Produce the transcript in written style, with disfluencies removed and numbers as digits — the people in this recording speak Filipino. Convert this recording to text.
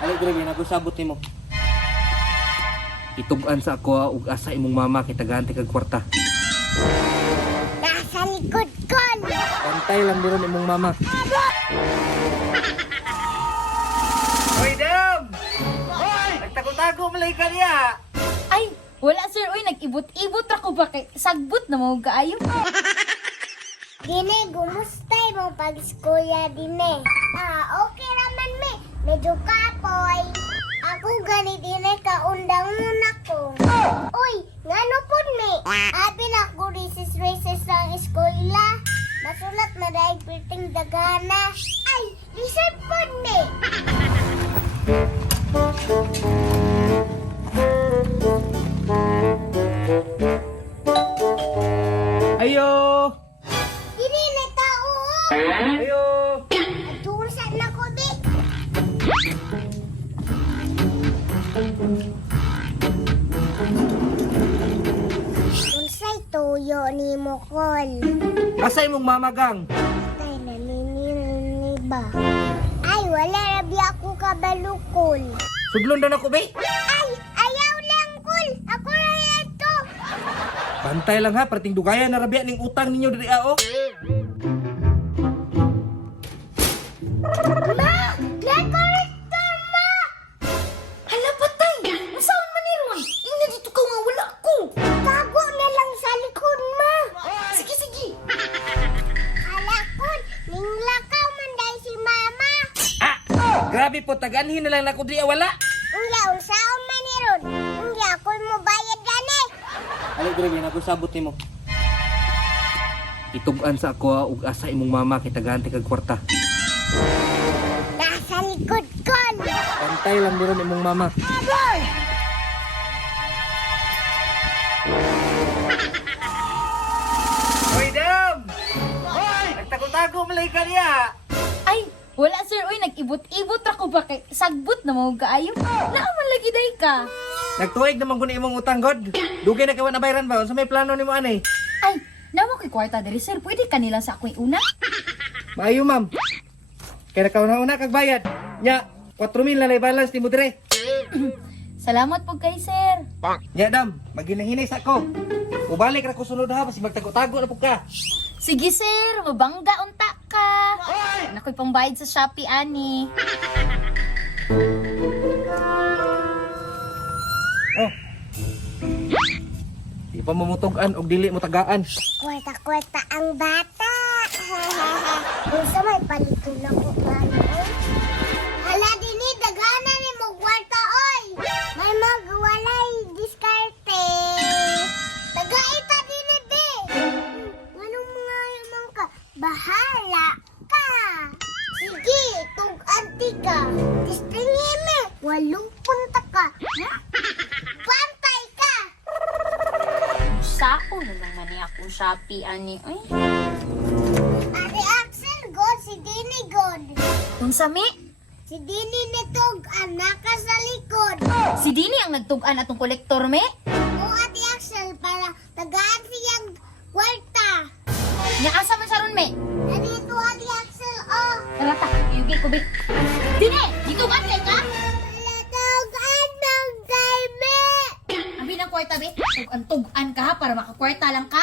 Ali dire nagusabot nimo. Itugan sa ako ug asa imong mama kay taganti kag kwarta. Nasa likod ko. Pantay lang diron imong mama. Hoy, Dam! Hoy! Nagtago-tago malay ka niya! Ay, wala sir, oy, nag-ibot-ibot ra ko ba kay sagbot na mo kaayo. Dine, gumustay mo pag-iskuya dine. Okay raman me. Medyo kapoy. Ako gani dine kaundang muna ko. Uy, ngano pud me? Abi na ko recess lang eskwela. Masulat na dahil piting dagana. Ay, reserve pud me. Ayo! Dine na tao. Ayo! Atusan na ko di. Unsay tuyo ni mo kol? Asa imong mama gang? Tay naninil ba? Ay, wala rabi ako kabalukol. Sudlon na ako, be! Ay, ayaw lang kol. Ako na ito. Bantay lang ha, parating dugayan na rabia ning utang ninyo diri oh. Ma! Dekorator, ma! Hala patay, masaon man ni Ron? Ina dito ka nga wala ko. Tago na lang sa likod, ma. Sige, sige. Alakon, ninglakaw man dahil si mama. Ah! Grabe po, taganhin na lang ako diri wala! Unya, unsaon man ni Ron. Unya, ako mo bayad gani. Ali dire nagusabot nimo. Itugan sa ako ug asa imong mama kay taganti kag kwarta. Nasa likod ko. Pantay lang diron imong mama. Hoy, Dam! Hoy! Nagtago-tago malay ka niya! Ay, wala sir, oy, nag-ibot-ibot ra ko ba kay sagbot na mo kaayo. Naaman lagi day ka. Nagtuig naman ko imong utang, God. Dugay na kawan na bayaran ba? Unsa may plano nimo anay? Ay, namo kay kwarta diri sir, pwede kanila sa ako'y una. Maayo, ma'am. Kaya nakauna kag bayad. Nya, 4,000 na lay balance nimo dire. Salamat po kay sir. Nya, Dam, maginahinay sa ako. Ubalik ra ko sunod ha, basi magtago-tago na pug ka. Sige sir, mabangga unta ka. Nakoy pangbayad sa Shopee ani. Oh. Di pa mamutugan og dili mo tagaan. Kwarta-kwarta ang bata. Unsa may palito na ko gani. Hala dini dagana ni mo kwarta oy. May magwalay diskarte. Tagaita dini be. Anong mga yaman ka? Bahala ka. Sige, tug-anti ka. Distingi me. Walong punta ka. Pantay ka. Sao na naman ni akong Shopee ani. Ay, Ate Axel God, si Dini God. kung sami, Si Dini nitog anak ka sa likod. si Dini ang nagtugan atong kolektor me. O Ate Axel para tagaan siyang kwarta. Nya asa man saron me? Nandito Ate Axel oh. Tara ta, yugi ko bi. Dini, dito ba ka? Tagaan ng kay me. Abi ng kwarta be. Tug-an ka ha para makakwarta lang ka.